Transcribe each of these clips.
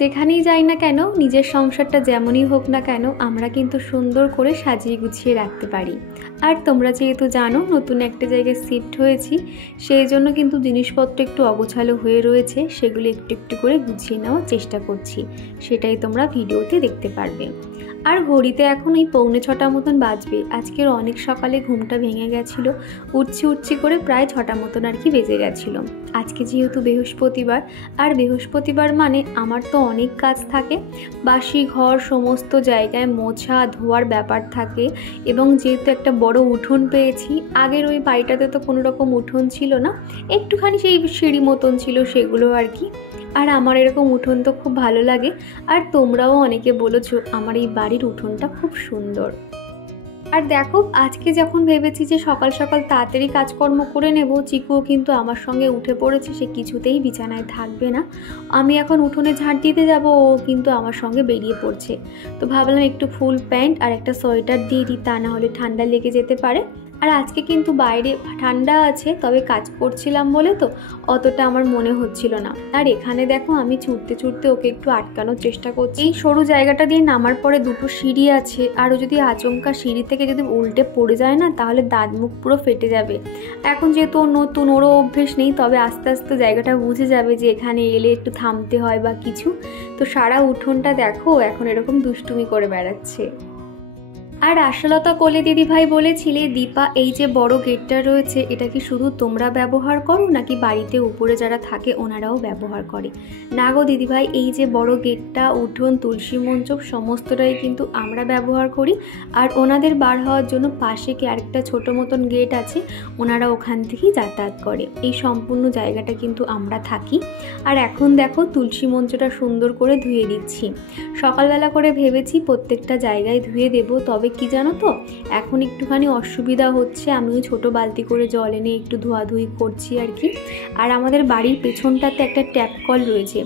যেখানেই যাই না কেন, নিজের সংসারটা যেমনই হোক না কেন, আমরা কিন্তু সুন্দর করে সাজিয়ে গুছিয়ে রাখতে পারি। আর তোমরা যেহেতু জানো নতুন একটা জায়গায় শিফট হয়েছি, সেই জন্য কিন্তু জিনিসপত্র একটু অগোছালো হয়ে রয়েছে, সেগুলো একটু একটু করে গুছিয়ে নেওয়ার চেষ্টা করছি। সেটাই তোমরা ভিডিওতে দেখতে পারবে। আর ঘড়িতে এখন এই 6:45 মতন বাজবে। আজকের অনেক সকালে ঘুমটা ভেঙে গেছিলো, উঠছি করে প্রায় 6টা মতন আর কি বেজে গেছিলো। আজকে যেহেতু বৃহস্পতিবার, আর বৃহস্পতিবার মানে আমার তো অনেক কাজ থাকে, বাসি ঘর সমস্ত জায়গায় মোছা ধোয়ার ব্যাপার থাকে। এবং যেহেতু একটা বড় উঠোন পেয়েছি, আগের ওই বাড়িটাতে তো কোনো রকম উঠোন ছিল না, একটুখানি সেই সিঁড়ি মতন ছিল সেগুলো আর কি। আর আমার এরকম উঠোন তো খুব ভালো লাগে, আর তোমরাও অনেকে বলেছো আমার এই বাড়ির উঠোনটা খুব সুন্দর। আর দেখো আজকে যখন ভেবেছি যে সকাল সকাল তাড়াতাড়ি কাজকর্ম করে নেব, চিকুও কিন্তু আমার সঙ্গে উঠে পড়েছে, সে কিছুতেই বিছানায় থাকবে না। আমি এখন উঠোনে ঝাড় দিতে যাব, ও কিন্তু আমার সঙ্গে বেরিয়ে পড়ছে। তো ভাবলাম একটু ফুল প্যান্ট আর একটা সোয়েটার দিয়ে দিই, তা না হলে ঠান্ডা লেগে যেতে পারে। আর আজকে কিন্তু বাইরে ঠান্ডা আছে, তবে কাজ করছিলাম বলে তো অতটা আমার মনে হচ্ছিল না। আর এখানে দেখো আমি ছুটতে ওকে একটু আটকানোর চেষ্টা করছি। এই সরু জায়গাটা দিয়ে নামার পরে দুটো সিঁড়ি আছে, আর ও যদি আচমকা সিঁড়ি থেকে যদি উল্টে পড়ে যায় না, তাহলে দাঁত মুখ পুরো ফেটে যাবে। এখন যেহেতু নতুন, ওরও অভ্যেস নেই, তবে আস্তে আস্তে জায়গাটা বুঝে যাবে যে এখানে এলে একটু থামতে হয় বা কিছু। তো সারা উঠোনটা দেখো এখন এরকম দুষ্টুমি করে বেড়াচ্ছে। আর আশালতা কোলে দিদিভাই বলেছিলে, দীপা এই যে বড় গেটটা রয়েছে এটা কি শুধু তোমরা ব্যবহার করো নাকি বাড়িতে উপরে যারা থাকে ওনারাও ব্যবহার করে? না গো দিদিভাই, এই যে বড় গেটটা, উঠোন, তুলসী মঞ্চপ সমস্তটাই কিন্তু আমরা ব্যবহার করি। আর ওনাদের বার হওয়ার জন্য পাশে কি আরেকটা ছোট মতন গেট আছে, ওনারা ওখান থেকেই যাতায়াত করে। এই সম্পূর্ণ জায়গাটা কিন্তু আমরা থাকি। আর এখন দেখো তুলসী মঞ্চটা সুন্দর করে ধুয়ে দিচ্ছি। সকালবেলা করে ভেবেছি প্রত্যেকটা জায়গায় ধুয়ে দেবো, তবে কি জানো তো এখন একটুখানি অসুবিধা হচ্ছে, আমি ওই ছোটো বালতি করে জল এনে একটু ধোয়াধুয়ি করছি আর কি। আর আমাদের বাড়ির পেছনটাতে একটা ট্যাপ কল রয়েছে,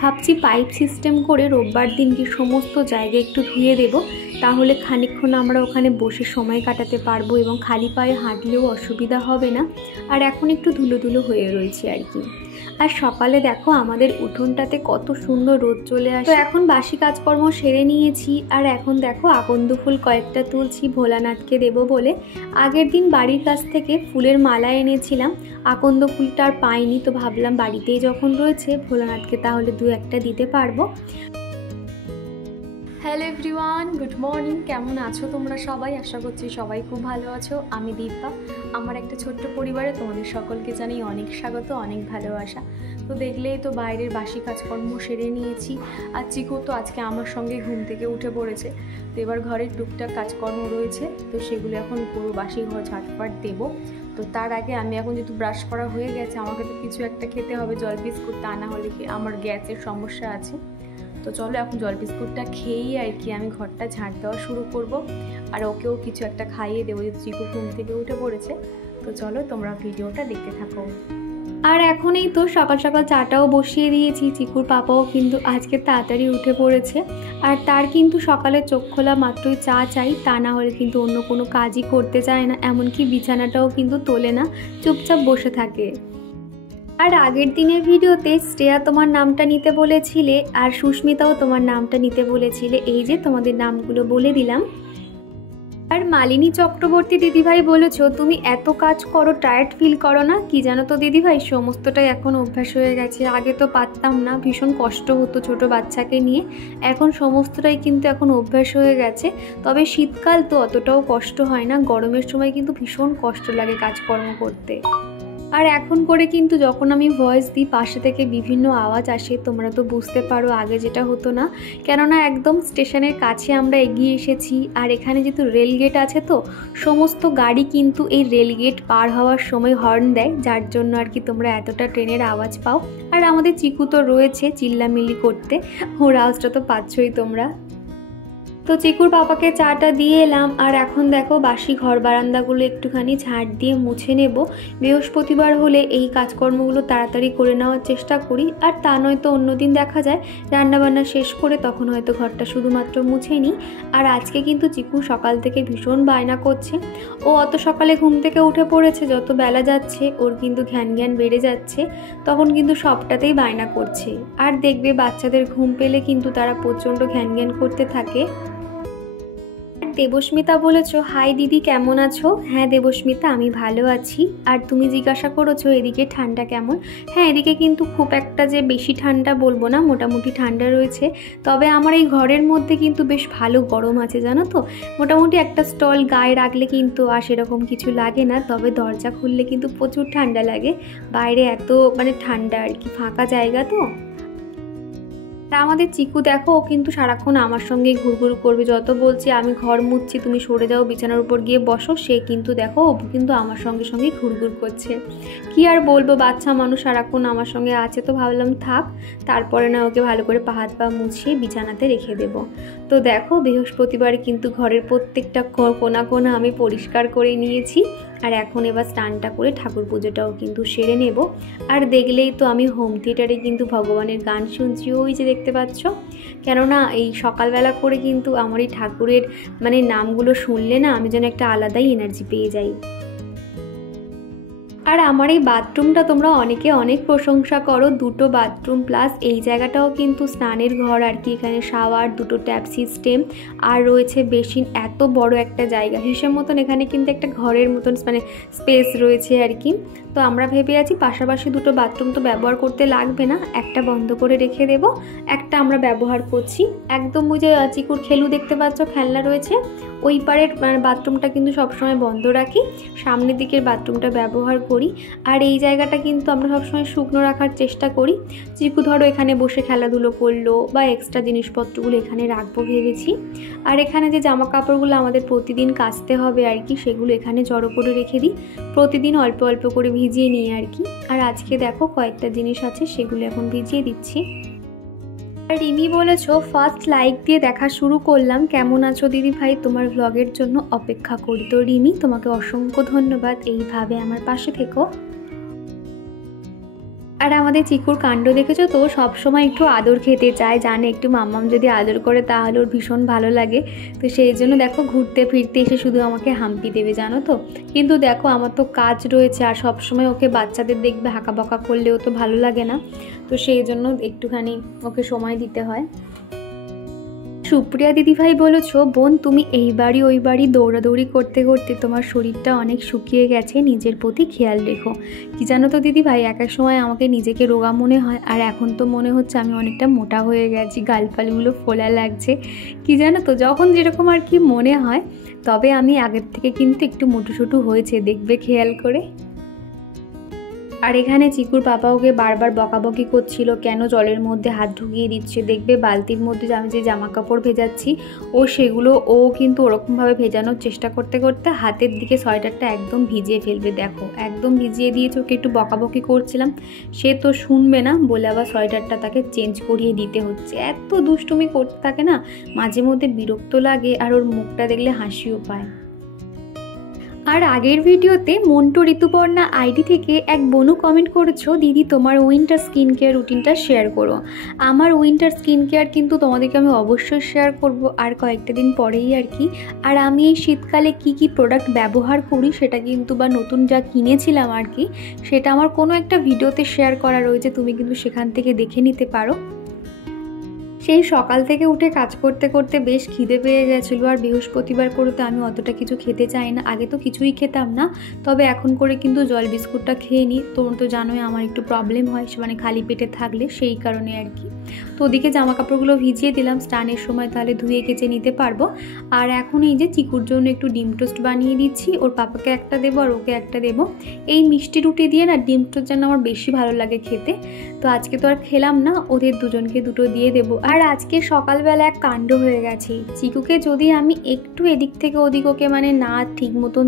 ভাবছি পাইপ সিস্টেম করে রোববার দিনকে সমস্ত জায়গায় একটু ধুয়ে দেবো, তাহলে খানিকক্ষণ আমরা ওখানে বসে সময় কাটাতে পারবো এবং খালি পায়ে হাঁটলেও অসুবিধা হবে না। আর এখন একটু ধুলো ধুলো হয়ে রয়েছে আর কি। আর সকালে দেখো আমাদের উঠোনটাতে কত সুন্দর রোদ চলে আসে। তো এখন বাসি কাজকর্ম সেরে নিয়েছি, আর এখন দেখো আকন্দ ফুল কয়েকটা তুলছি ভোলানাথকে দেবো বলে। আগের দিন বাড়ির কাছ থেকে ফুলের মালা এনেছিলাম, আকন্দ ফুলটা আর পাইনি, তো ভাবলাম বাড়িতেই যখন রয়েছে ভোলানাথকে তাহলে দু একটা দিতে পারবো। Hello everyone, good morning. কেমন আছো তোমরা সবাই? আশা করছি সবাই খুব ভালো আছো। আমি দীপা, আমার একটা ছোট্ট পরিবারে তোমাদের সকলকে জানাই অনেক স্বাগত, অনেক ভালোবাসা। তো দেখলেই তো বাইরের বাসি কাজকর্ম সেরে নিয়েছি, আর চিকু তো আজকে আমার সঙ্গে ঘুম থেকে উঠে পড়েছে। তো এবার ঘরের টুকটাক কাজকর্ম রয়েছে, তো সেগুলো এখন পুরো বাসি ঘর ঝাটপাট দেবো। তো তার আগে আমি এখন যেহেতু ব্রাশ করা হয়ে গেছে, আমাকে তো কিছু একটা খেতে হবে, জল বিস্কুট, তা না হলে কি আমার গ্যাসের সমস্যা আছে। তো চলো এখন জল বিস্কুটটা খেয়েই আর কি আমি ঘরটা ঝাঁট দেওয়া শুরু করব, আর ওকেও কিছু একটা খাইয়ে দেবো যেহেতু চিকু ঘুম থেকে উঠে পড়েছে। তো চলো তোমরা ভিডিওটা দেখতে থাকো। আর এখন এই তো সকাল সকাল চাটাও বসিয়ে দিয়েছি, চিকুর পাপাও কিন্তু আজকে তাড়াতাড়ি উঠে পড়েছে। আর তার কিন্তু সকালে চোখ খোলা মাত্রই চা চাই, তা না হলে কিন্তু অন্য কোনো কাজই করতে চায় না, এমনকি বিছানাটাও কিন্তু তোলে না, চুপচাপ বসে থাকে। আর আগের দিনের ভিডিওতে শ্রেয়া তোমার নামটা নিতে বলেছিলে, আর সুস্মিতাও তোমার নামটা নিতে বলেছিলে, এই যে তোমাদের নামগুলো বলে দিলাম। আর মালিনী চক্রবর্তী দিদিভাই বলেছো তুমি এত কাজ করো, টায়ার্ড ফিল করো না? কি জানো তো দিদিভাই, সমস্তটাই এখন অভ্যাস হয়ে গেছে। আগে তো পারতাম না, ভীষণ কষ্ট হতো ছোট বাচ্চাকে নিয়ে, এখন সমস্তটাই কিন্তু এখন অভ্যাস হয়ে গেছে। তবে শীতকাল তো অতটাও কষ্ট হয় না, গরমের সময় কিন্তু ভীষণ কষ্ট লাগে কাজকর্ম করতে। আর এখন করে কিন্তু যখন আমি ভয়েস দিই পাশে থেকে বিভিন্ন আওয়াজ আসে, তোমরা তো বুঝতে পারো আগে যেটা হতো না, কেননা একদম স্টেশনের কাছে আমরা এগিয়ে এসেছি। আর এখানে যেহেতু রেলগেট আছে, তো সমস্ত গাড়ি কিন্তু এই রেলগেট পার হওয়ার সময় হর্ন দেয়, যার জন্য আর কি তোমরা এতটা ট্রেনের আওয়াজ পাও। আর আমাদের চিকু তো রয়েছে চিল্লামিল্লি করতে, ওর আওয়াজটা তো পাচ্ছই তোমরা। তো চিকুর পাপাকে চাটা দিয়ে এলাম, আর এখন দেখো বাসি ঘর বারান্দাগুলো একটুখানি ঝাড় দিয়ে মুছে নেব। বৃহস্পতিবার হলে এই কাজকর্মগুলো তাড়াতাড়ি করে নেওয়ার চেষ্টা করি, আর তা নয়তো অন্যদিন দেখা যায় রান্নাবান্না শেষ করে তখন হয়তো ঘরটা শুধুমাত্র মুছে নিই। আর আজকে কিন্তু চিকু সকাল থেকে ভীষণ বায়না করছে। ও অত সকালে ঘুম থেকে উঠে পড়েছে, যত বেলা যাচ্ছে ওর কিন্তু জ্ঞান বেড়ে যাচ্ছে, তখন কিন্তু সবটাতেই বায়না করছে। আর দেখবে বাচ্চাদের ঘুম পেলে কিন্তু তারা প্রচণ্ড জ্ঞান করতে থাকে। দেবস্মিতা বলেছো, হাই দিদি কেমন আছো? হ্যাঁ দেবস্মিতা, আমি ভালো আছি। আর তুমি জিজ্ঞাসা করেছো এদিকে ঠান্ডা কেমন। হ্যাঁ, এদিকে কিন্তু খুব একটা যে বেশি ঠান্ডা বলবো না, মোটামুটি ঠান্ডা রয়েছে। তবে আমার এই ঘরের মধ্যে কিন্তু বেশ ভালো গরম আছে জানো তো। মোটামুটি একটা স্টল গায়ে রাখলে কিন্তু আর সেরকম কিছু লাগে না, তবে দরজা খুললে কিন্তু প্রচুর ঠান্ডা লাগে। বাইরে এত ঠান্ডা আর কি, ফাঁকা জায়গা তো। তা আমাদের চিকু দেখো, ও কিন্তু সারাক্ষণ আমার সঙ্গেই ঘুরঘুর করবে। যত বলছি আমি ঘর মুছছি, তুমি সরে যাও, বিছানার উপর গিয়ে বসো, সে কিন্তু দেখো ও কিন্তু আমার সঙ্গে ঘুরঘুর করছে। কি আর বলবো, বাচ্চা মানুষ সারাক্ষণ আমার সঙ্গে আছে, তো ভাবলাম থাক, তারপরে না ওকে ভালো করে হাত পা মুছিয়ে বিছানাতে রেখে দেব। তো দেখো বৃহস্পতিবারে কিন্তু ঘরের প্রত্যেকটা কোণা কোণা আমি পরিষ্কার করে নিয়েছি। আর এখন এবার স্নানটা করে ঠাকুর পুজোটাও কিন্তু সেরে নেব। আর দেখলেই তো আমি হোম থিয়েটারে কিন্তু ভগবানের গান শুনছি, ওই যে দেখতে পাচ্ছ। কেননা এই সকালবেলা করে কিন্তু আমার এই ঠাকুরের নামগুলো শুনলে না আমি যেন একটা আলাদাই এনার্জি পেয়ে যাই। আর আমার এই বাথরুমটা তোমরা অনেকে অনেক প্রশংসা করো, দুটো বাথরুম প্লাস এই জায়গাটাও কিন্তু স্নানের ঘর আর কি। এখানে শাওয়ার, দুটো ট্যাপ সিস্টেম, আর রয়েছে বেসিন। এত বড় একটা জায়গা হিসেব মতন এখানে কিন্তু একটা ঘরের মতন স্পেস রয়েছে আর কি। তো আমরা ভেবে আছি পাশাপাশি দুটো বাথরুম তো ব্যবহার করতে লাগবে না, একটা বন্ধ করে রেখে দেব, একটা আমরা ব্যবহার করছি। একদম ওই যে চিকুর খেলু দেখতে পাচ্ছ, খেলনা রয়েছে, ওই পারের বাথরুমটা কিন্তু সবসময় বন্ধ রাখি, সামনের দিকের বাথরুমটা ব্যবহার করি। আর এই জায়গাটা কিন্তু আমরা সবসময় শুকনো রাখার চেষ্টা করি। চিকু ধরো এখানে বসে খেলাধুলো করলো বা এক্সট্রা জিনিসপত্রগুলো এখানে রাখবো ভেবেছি। আর এখানে যে জামা কাপড়গুলো আমাদের প্রতিদিন কাচতে হবে আর কি, সেগুলো এখানে জড়ো করে রেখে দিই, প্রতিদিন অল্প অল্প করে ভিজিয়ে নিই আর কি। আর আজকে দেখো কয়েকটা জিনিস আছে, সেগুলো এখন ভিজিয়ে দিচ্ছি। আর রিমি বলেছো, ফার্স্ট লাইক দিয়ে দেখা শুরু করলাম, কেমন আছো দিদি ভাই, তোমার ভ্লগের জন্য অপেক্ষা করি। তো রিমি, তোমাকে অসংখ্য ধন্যবাদ, এইভাবে আমার পাশে থেকো। আর আমাদের চিকুর কাণ্ড দেখেছো তো, সবসময় একটু আদর খেতে চায়, জানে একটু মাম্মাম যদি আদর করে তাহলে ওর ভীষণ ভালো লাগে। তো সেই জন্য দেখো ঘুরতে ফিরতে এসে শুধু আমাকে হাম্পি দেবে জানো তো। কিন্তু দেখো আমার তো কাজ রয়েছে, আর সবসময় ওকে বাচ্চাদের দেখবে হাঁকাবকা করলেও তো ভালো লাগে না, তো সেই জন্য একটুখানি ওকে সময় দিতে হয়। সুপ্রিয়া দিদিভাই বলেছো, বোন তুমি এই বাড়ি ওই বাড়ি দৌড়াদৌড়ি করতে করতে তোমার শরীরটা অনেক শুকিয়ে গেছে, নিজের প্রতি খেয়াল রেখো। কি জানো তো দিদিভাই, এক এক সময় আমাকে নিজেকে রোগা মনে হয়, আর এখন তো মনে হচ্ছে আমি অনেকটা মোটা হয়ে গেছি, গালপালগুলো ফোলা লাগছে। কি জানো তো, যখন যেরকম আর কি মনে হয়। তবে আমি আগের থেকে কিন্তু একটু মোটুসোটু হয়েছে, দেখবে খেয়াল করে। আর এখানে চিকুর পাপা ওকে বারবার বকাবকি করছিল, কেন জলের মধ্যে হাত ঢুকিয়ে দিচ্ছে। দেখবে বালতির মধ্যে আমি যে জামা কাপড় ভেজাচ্ছি, সেগুলো কিন্তু ওরকমভাবে ভেজানোর চেষ্টা করতে করতে হাতের দিকে সোয়েটারটা একদম ভিজিয়ে ফেলবে। দেখো একদম ভিজিয়ে দিয়েছে, ওকে একটু বকাবকি করছিলাম, সে তো শুনবে না বলে আবার সোয়েটারটা তাকে চেঞ্জ করিয়ে দিতে হচ্ছে। এত দুষ্টুমি করতে থাকে না, মাঝে মধ্যে বিরক্ত লাগে, আর ওর মুখটা দেখলে হাসিও পায়। আর আগের ভিডিওতে মন্টু ঋতুপর্ণা আইডি থেকে এক বোনু কমেন্ট করেছো, দিদি তোমার উইন্টার স্কিন কেয়ার রুটিনটা শেয়ার করো। আমার উইন্টার স্কিন কেয়ার কিন্তু তোমাদেরকে আমি অবশ্যই শেয়ার করব আর কয়েকটা দিন পরেই আর কি। আর আমি এই শীতকালে কি কি প্রোডাক্ট ব্যবহার করি সেটা কিন্তু, বা নতুন যা কিনেছিলাম আর কি, সেটা আমার কোনো একটা ভিডিওতে শেয়ার করা রয়েছে, তুমি কিন্তু সেখান থেকে দেখে নিতে পারো। সেই সকাল থেকে উঠে কাজ করতে করতে বেশ খিদে পেয়ে গেছিলো, আর বৃহস্পতিবার করে তো আমি অতটা কিছু খেতে চাই না, আগে তো কিছুই খেতাম না, তবে এখন করে কিন্তু জল বিস্কুটটা খেয়ে নিই। তোমরা তো জানোই আমার একটু প্রবলেম হয় খালি পেটে থাকলে, সেই কারণে আর কি। তো ওদিকে জামা কাপড়গুলো ভিজিয়ে দিলাম, স্নানের সময় তাহলে ধুয়ে কেচে নিতে পারবো। আর এখন এই যে চিকুর জন্য একটু ডিম টোস্ট বানিয়ে দিচ্ছি, ওর পাপাকে একটা দেবো আর ওকে একটা দেবো। এই মিষ্টি রুটি দিয়ে না ডিম টোস্ট যেন আমার বেশি ভালো লাগে খেতে, তো আজকে তো আর খেলাম না, ওদের দুজনকে দুটো দিয়ে দেবো। আর আর আজকে সকালবেলা এক কাণ্ড হয়ে গেছে। চিকুকে যদি আমি একটু এদিক থেকে ওদিক ওকে মানে না ঠিক মতন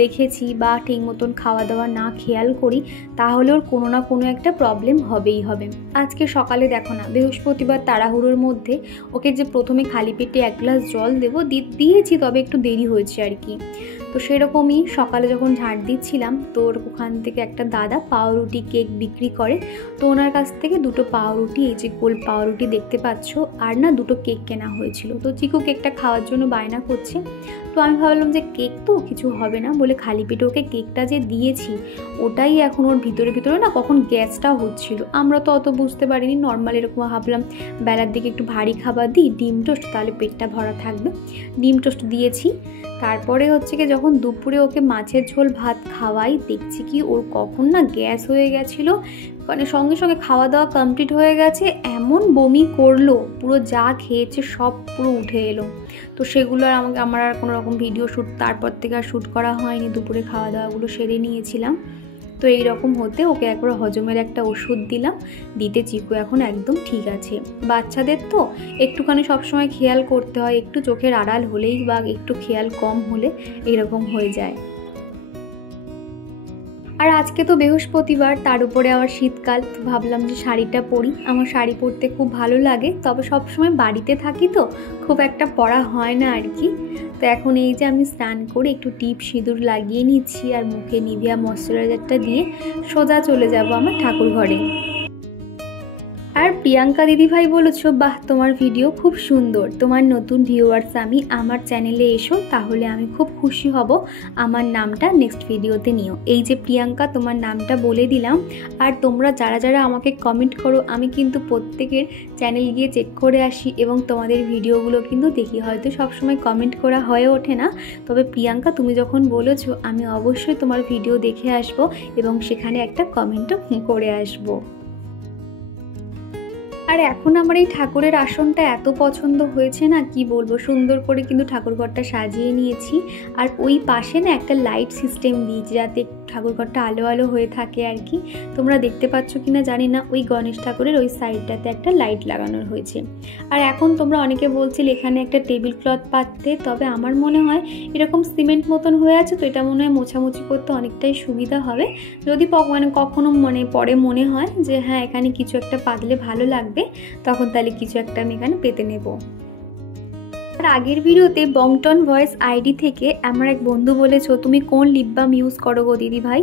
দেখেছি বা ঠিক মতন খাওয়া দাওয়া না খেয়াল করি, তাহলে ওর কোনো না কোনো একটা প্রবলেম হবেই হবে। আজকে সকালে দেখো না, বৃহস্পতিবার তাড়াহুড়োর মধ্যে ওকে যে প্রথমে খালি পেটে 1 গ্লাস জল দেবো দিয়েছি, তবে একটু দেরি হয়েছে আর কি। তো সেরকমই সকালে যখন ঝাঁট দিচ্ছিলাম, তোর ওখান থেকে একটা দাদা পাউরুটি কেক বিক্রি করে, তো ওনার কাছ থেকে 2টো পাউরুটি, এই যে গোল পাউরুটি দেখতে পাচ্ছ, আর না 2টো কেক কেনা হয়েছিল। তো চিকু কেকটা খাওয়ার জন্য বায়না করছে। তো আমি ভাবলাম যে কেক তো কিছু হবে না বলে খালি পেটে ওকে কেকটা যে দিয়েছি, ওটাই এখন ওর ভিতরে না কখন গ্যাসটাও হচ্ছিল। আমরা তো অত বুঝতে পারিনি, নর্মাল এরকম ভাবলাম বেলার দিকে একটু ভারী খাবার দিই, ডিম টোস্ট, তাহলে পেটটা ভরা থাকবে। ডিম টোস্ট দিয়েছি। তারপরে হচ্ছে কি যখন দুপুরে ওকে মাছের ঝোল ভাত খাওয়াই, দেখছি কি ওর কখন না গ্যাস হয়ে গেছিলো, মানে সঙ্গে সঙ্গে খাওয়া দাওয়া কমপ্লিট হয়ে গেছে, এমন বমি করলো, পুরো যা খেয়েছে সব পুরো উঠে এলো। তো সেগুলো আর আমার আর কোনো রকম ভিডিও শ্যুট তারপর থেকে আর শ্যুট করা হয়নি, দুপুরে খাওয়া দাওয়াগুলো সেরে নিয়েছিলাম। তো এইরকম হতে ওকে একবার হজমের একটা ওষুধ দিলাম, দিতে চিকু এখন একদম ঠিক আছে। বাচ্চাদের তো একটুখানি সবসময় খেয়াল করতে হয়, একটু চোখের আড়াল হলেই বা একটু খেয়াল কম হলে এরকম হয়ে যায়। আর আজকে তো বৃহস্পতিবার, তার উপরে আবার শীতকাল, তো ভাবলাম যে শাড়িটা পরি। আমার শাড়ি পরতে খুব ভালো লাগে, তবে সবসময় বাড়িতে থাকি তো খুব একটা পরা হয় না আর কি। তো এখন এই যে আমি স্নান করে একটু টিপ সিঁদুর লাগিয়ে নিচ্ছি, আর মুখে নিভিয়া ময়শ্চারাইজারটা দিয়ে সোজা চলে যাব আমার ঠাকুর ঘরে। আর প্রিয়াঙ্কা দিদিভাই বলেছো, বাহ তোমার ভিডিও খুব সুন্দর, তোমার নতুন ভিউয়ার্স আমি আমার চ্যানেলে এসো, তাহলে আমি খুব খুশি হব, আমার নামটা নেক্সট ভিডিওতে নিও। এই যে প্রিয়াঙ্কা, তোমার নামটা বলে দিলাম। আর তোমরা যারা যারা আমাকে কমেন্ট করো, আমি কিন্তু প্রত্যেকের চ্যানেল গিয়ে চেক করে আসি এবং তোমাদের ভিডিওগুলো কিন্তু দেখি। হয়তো সবসময় কমেন্ট করা হয়ে ওঠে না, তবে প্রিয়াঙ্কা তুমি যখন বলেছো, আমি অবশ্যই তোমার ভিডিও দেখে আসব এবং সেখানে একটা কমেন্টও করে আসবো। আর এখন আমার এই ঠাকুরের আসনটা এত পছন্দ হয়েছে না, কি বলবো, সুন্দর করে কিন্তু ঠাকুরঘরটা সাজিয়ে নিয়েছি। আর ওই পাশে না একটা লাইট সিস্টেম দিয়েছি, যাতে ঠাকুরঘরটা আলো আলো হয়ে থাকে আর কি। তোমরা দেখতে পাচ্ছ কিনা জানি না, ওই গণেশ ঠাকুরের ওই সাইডটাতে একটা লাইট লাগানো হয়েছে। আর এখন তোমরা অনেকে বলছিলে এখানে একটা টেবিল ক্লথ পাততে, তবে আমার মনে হয় এরকম সিমেন্ট মতন হয়ে আছে, তো এটা মনে হয় মোছামুছি করতে অনেকটাই সুবিধা হবে। যদি কখনো পরে মনে হয় যে হ্যাঁ এখানে কিছু একটা পাতলে ভালো লাগবে, তখন তাহলে কিছু একটা আমি এখানে পেতে নেব। আর আগের ভিডিওতে বংটন ভয়েস আইডি থেকে আমার এক বন্ধু বলেছো, তুমি কোন লিপ বাম ইউজ করো গো দিদি ভাই?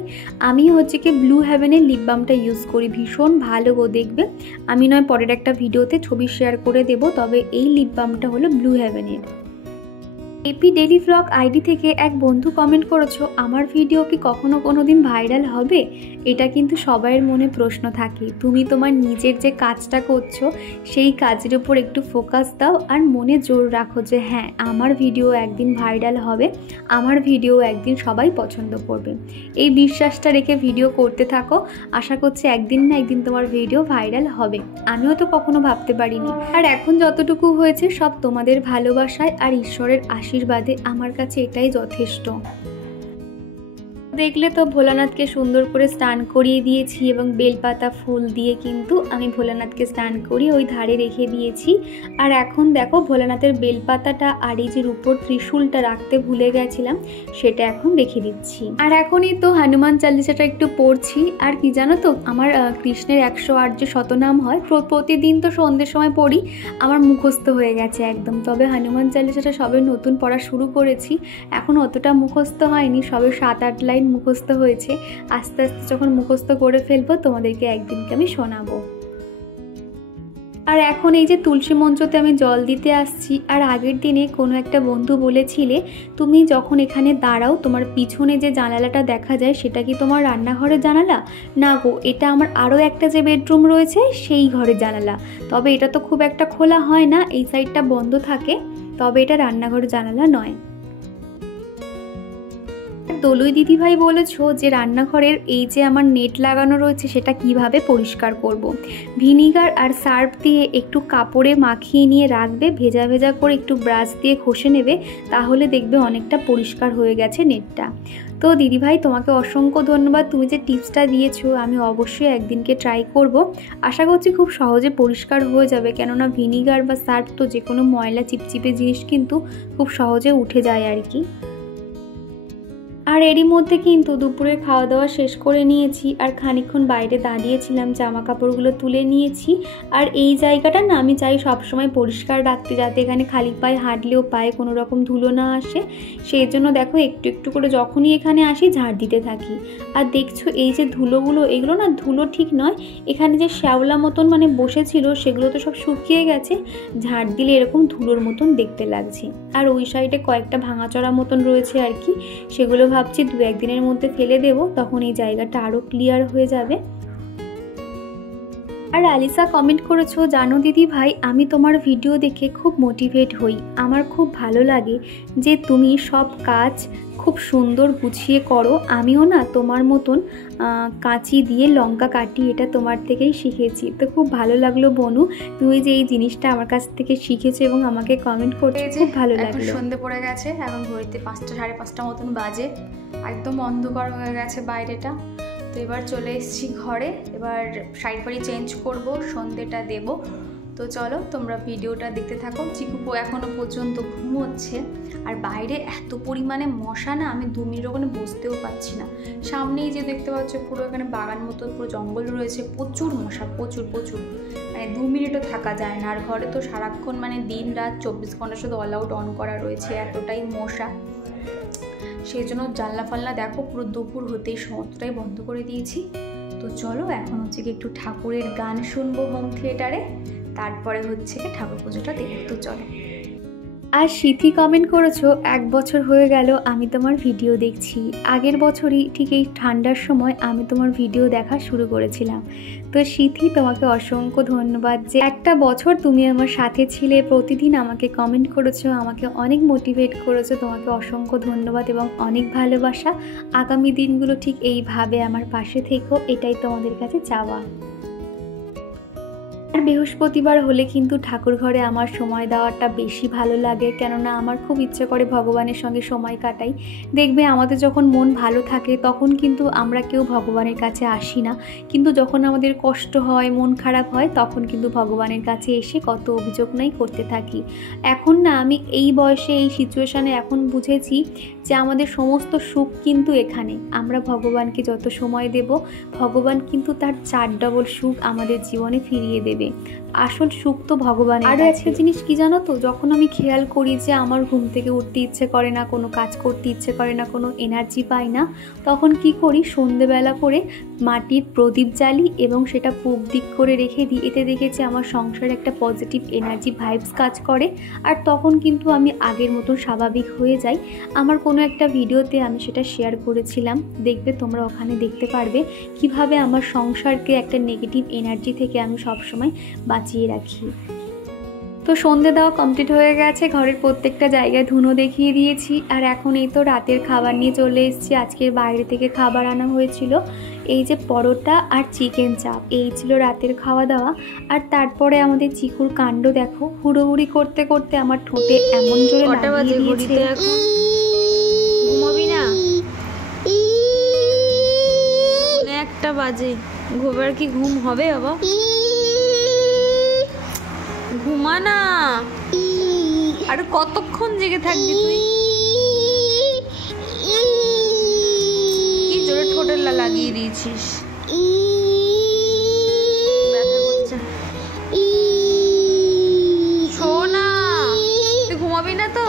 আমি হচ্ছে কি ব্লু হেভেনের লিপ বামটা ইউজ করি, ভীষণ ভালো গো, দেখবে। আমি নয় পরের একটা ভিডিওতে ছবি শেয়ার করে দেব, তবে এই লিপ বামটা হলো ব্লু হেভেনের। এপি ডেলি ভ্লগ আইডি থেকে এক বন্ধু কমেন্ট করেছো, আমার ভিডিও কি কখনো কোনো দিন ভাইরাল হবে? এটা কিন্তু সবাইয়ের মনে প্রশ্ন থাকে। তুমি তোমার নিজের যে কাজটা করছো সেই কাজের উপর একটু ফোকাস দাও, আর মনে জোর রাখো যে হ্যাঁ আমার ভিডিও একদিন ভাইরাল হবে, আমার ভিডিও একদিন সবাই পছন্দ করবে। এই বিশ্বাসটা রেখে ভিডিও করতে থাকো, আশা করছি একদিন না একদিন তোমার ভিডিও ভাইরাল হবে। আমিও তো কখনো ভাবতে পারিনি, আর এখন যতটুকু হয়েছে সব তোমাদের ভালোবাসায় আর ঈশ্বরের আশীর্বাদে আমার কাছে এটাই যথেষ্ট। দেখলে তো ভোলানাথকে সুন্দর করে স্নান করিয়ে দিয়েছি এবং বেলপাতা ফুল দিয়ে কিন্তু আমি ভোলানাথকে স্নান করিয়ে ওই ধারে রেখে দিয়েছি। আর এখন দেখো ভোলানাথের বেলপাতাটা আর এই যে রূপোর ত্রিশূলটা রাখতে ভুলে গেছিলাম, সেটা এখন রেখে দিচ্ছি। আর এখনই তো হনুমান চালিসাটা একটু পড়ছি। আর কি জানো তো, আমার কৃষ্ণের 108 যে শতনাম হয় প্রতিদিন তো সন্ধ্যের সময় পড়ি, আমার মুখস্থ হয়ে গেছে একদম। তবে হনুমান চালিসাটা সবে নতুন পড়া শুরু করেছি, এখন অতটা মুখস্থ হয়নি, সবে 7-8 লাইন মুখস্থ হয়েছে। আস্তে আস্তে যখন মুখস্থ করে ফেলবো তোমাদেরকে একদিনকে আমি শোনাবো। আর এখন এই যে তুলসী মঞ্চতে আমি জল দিতে আসছি। আর আগের দিনে কোনো একটা বন্ধু বলেছিলে, তুমি যখন এখানে দাঁড়াও তোমার পিছনে যে জানালাটা দেখা যায় সেটা কি তোমার রান্নাঘরের জানালা? না গো, এটা আমার আরও একটা যে বেডরুম রয়েছে সেই ঘরের জানালা। তবে এটা তো খুব একটা খোলা হয় না, এই সাইডটা বন্ধ থাকে, তবে এটা রান্নাঘরের জানালা নয়। দলুই দিদিভাই বলেছো যে রান্নাঘরের এই যে আমার নেট লাগানো রয়েছে সেটা কিভাবে পরিষ্কার করব। ভিনিগার আর সার্ফ দিয়ে একটু কাপড়ে মাখিয়ে নিয়ে রাখবে, ভেজা ভেজা করে একটু ব্রাশ দিয়ে ঘষে নেবে, তাহলে দেখবে অনেকটা পরিষ্কার হয়ে গেছে নেটটা। তো দিদিভাই তোমাকে অসংখ্য ধন্যবাদ, তুমি যে টিপসটা দিয়েছো আমি অবশ্যই একদিনকে ট্রাই করব। আশা করছি খুব সহজে পরিষ্কার হয়ে যাবে, কেননা ভিনিগার বা সার্ফ তো যে কোনো ময়লা চিপচিপে জিনিস কিন্তু খুব সহজে উঠে যায় আর কি। আর এরই মধ্যে কিন্তু দুপুরের খাওয়া দাওয়া শেষ করে নিয়েছি, আর খানিকক্ষণ বাইরে দাঁড়িয়েছিলাম, জামা কাপড়গুলো তুলে নিয়েছি। আর এই জায়গাটা না আমি চাই সবসময় পরিষ্কার রাখতে, যাতে এখানে খালি পায়ে হাঁটলেও পায়ে কোনো রকম ধুলো না আসে। সেই জন্য দেখো একটু একটু করে যখনই এখানে আসি ঝাড় দিতে থাকি। আর দেখছো এই যে ধুলোগুলো, এগুলো না ধুলো ঠিক নয়, এখানে যে শ্যাওলা মতন মানে বসেছিল সেগুলো তো সব শুকিয়ে গেছে, ঝাড় দিলে এরকম ধুলোর মতন দেখতে লাগছে। আর ওই সাইডে কয়েকটা ভাঙাচড়া মতন রয়েছে আর কি, সেগুলো ভাবছি 2-1 দিনের মধ্যে ফেলে দেব, তখন এই জায়গাটা আরও ক্লিয়ার হয়ে যাবে। আর আলিসা কমেন্ট করেছো, জানো দিদি ভাই আমি তোমার ভিডিও দেখে খুব মোটিভেট হই, আমার খুব ভালো লাগে যে তুমি সব কাজ খুব সুন্দর গুছিয়ে করো, আমিও না তোমার মতন কাঁচি দিয়ে লঙ্কা কাটি, এটা তোমার থেকেই শিখেছি। তো খুব ভালো লাগলো বনু, তুমি যে এই জিনিসটা আমার কাছ থেকে শিখেছো এবং আমাকে কমেন্ট করতে খুব ভালো লাগলো। সন্ধে পড়ে গেছে, এখন ঘড়িতে 5টা 5:30 মতন বাজে, একদম অন্ধকার হয়ে গেছে বাইরেটা। তো এবার চলে এসেছি ঘরে, এবার শাড়ি ফাড়ি চেঞ্জ করব, সন্ধেটা দেব। তো চলো তোমরা ভিডিওটা দেখতে থাকো। চিকুপো এখনও পর্যন্ত ঘুমোচ্ছে, আর বাইরে এত পরিমাণে মশা না, আমি 2 মিনিট ওখানে বসতেও পারছি না। সামনেই যে দেখতে পাচ্ছ পুরো এখানে বাগান মতো পুরো জঙ্গল রয়েছে, প্রচুর মশা, প্রচুর প্রচুর, মানে 2 মিনিটও থাকা যায় না। আর ঘরে তো সারাক্ষণ মানে দিন রাত 24 ঘন্টা শুধু অল আউট অন করা রয়েছে, এতটাই মশা। সেই জন্য জানলা ফাল্লা দেখো পুরো দুপুর হতেই সমস্তটাই বন্ধ করে দিয়েছি। তো চলো এখন হচ্ছে কি একটু ঠাকুরের গান শুনবো হোম থিয়েটারে, তারপরে হচ্ছে কি ঠাকুর পুজোটা দেবো। তো চলো। আর সিথি কমেন্ট করেছো, 1 বছর হয়ে গেল আমি তোমার ভিডিও দেখছি, আগের বছরই ঠিক এই ঠান্ডার সময় আমি তোমার ভিডিও দেখা শুরু করেছিলাম। তো সিথি তোমাকে অসংখ্য ধন্যবাদ যে 1টা বছর তুমি আমার সাথে ছিলে, প্রতিদিন আমাকে কমেন্ট করেছো, আমাকে অনেক মোটিভেট করেছো, তোমাকে অসংখ্য ধন্যবাদ এবং অনেক ভালোবাসা। আগামী দিনগুলো ঠিক এইভাবে আমার পাশে থেকো, এটাই তোমাদের কাছে চাওয়া। আর বৃহস্পতিবার হলে কিন্তু ঠাকুর ঘরে আমার সময় দেওয়াটা বেশি ভালো লাগে, কেননা আমার খুব ইচ্ছে করে ভগবানের সঙ্গে সময় কাটাই। দেখবে আমাদের যখন মন ভালো থাকে তখন কিন্তু আমরা কেউ ভগবানের কাছে আসি না, কিন্তু যখন আমাদের কষ্ট হয়, মন খারাপ হয়, তখন কিন্তু ভগবানের কাছে এসে কত অভিযোগ নাই করতে থাকি। এখন না আমি এই বয়সে এই সিচুয়েশানে এখন বুঝেছি যে আমাদের সমস্ত সুখ কিন্তু এখানে, আমরা ভগবানকে যত সময় দেব ভগবান কিন্তু তার 4 ডবল সুখ আমাদের জীবনে ফিরিয়ে দেবে। আসল সুখ তো ভগবানের কাছে। আর একটা জিনিস কি জানো তো, যখন আমি খেয়াল করি যে আমার ঘুম থেকে উঠতে ইচ্ছে করে না, কোনো কাজ করতে ইচ্ছে করে না, কোনো এনার্জি পাই না, তখন কি করি, সন্ধেবেলা করে মাটির প্রদীপ জ্বালি এবং সেটা পূব দিক করে রেখে দিই। এতে দেখেছি আমার সংসারে একটা পজিটিভ এনার্জি ভাইবস কাজ করে, আর তখন কিন্তু আমি আগের মতো স্বাভাবিক হয়ে যাই। আমার কোনো একটা ভিডিওতে আমি সেটা শেয়ার করেছিলাম, দেখবে তোমরা ওখানে দেখতে পারবে কিভাবে আমার সংসারকে একটা নেগেটিভ এনার্জি থেকে আমি সবসময় বাঁচিয়ে রাখি। তো সন্ধে দেওয়া কমপ্লিট হয়ে গেছে, ঘরের প্রত্যেকটা জায়গায় ধুনো দেখিয়ে দিয়েছি। আর এখন এই তো রাতের খাবার নিয়ে চলে এসেছি। আজকের বাইরে থেকে খাবার আনা হয়েছিল, এই যে পরোটা আর চিকেন চাপ, এই ছিল রাতের খাওয়া দাওয়া। আর তারপরে আমাদের চিকুর কাণ্ড দেখো, হুড়োহুড়ি করতে করতে আমার ঠোঁটে এমন জোরে লাগিয়ে দিয়েছে। ঘুমাবি না? 1টা বাজে, ঘুমার কি ঘুম হবে বাবা? ঘুমা না, আর কতক্ষণ জেগে থাকবি তুই? কি জোরে ঠোঁটের লাগিয়ে দিয়েছিস, ব্যথা করছে। শোনা, তুই ঘুমাবি না তো?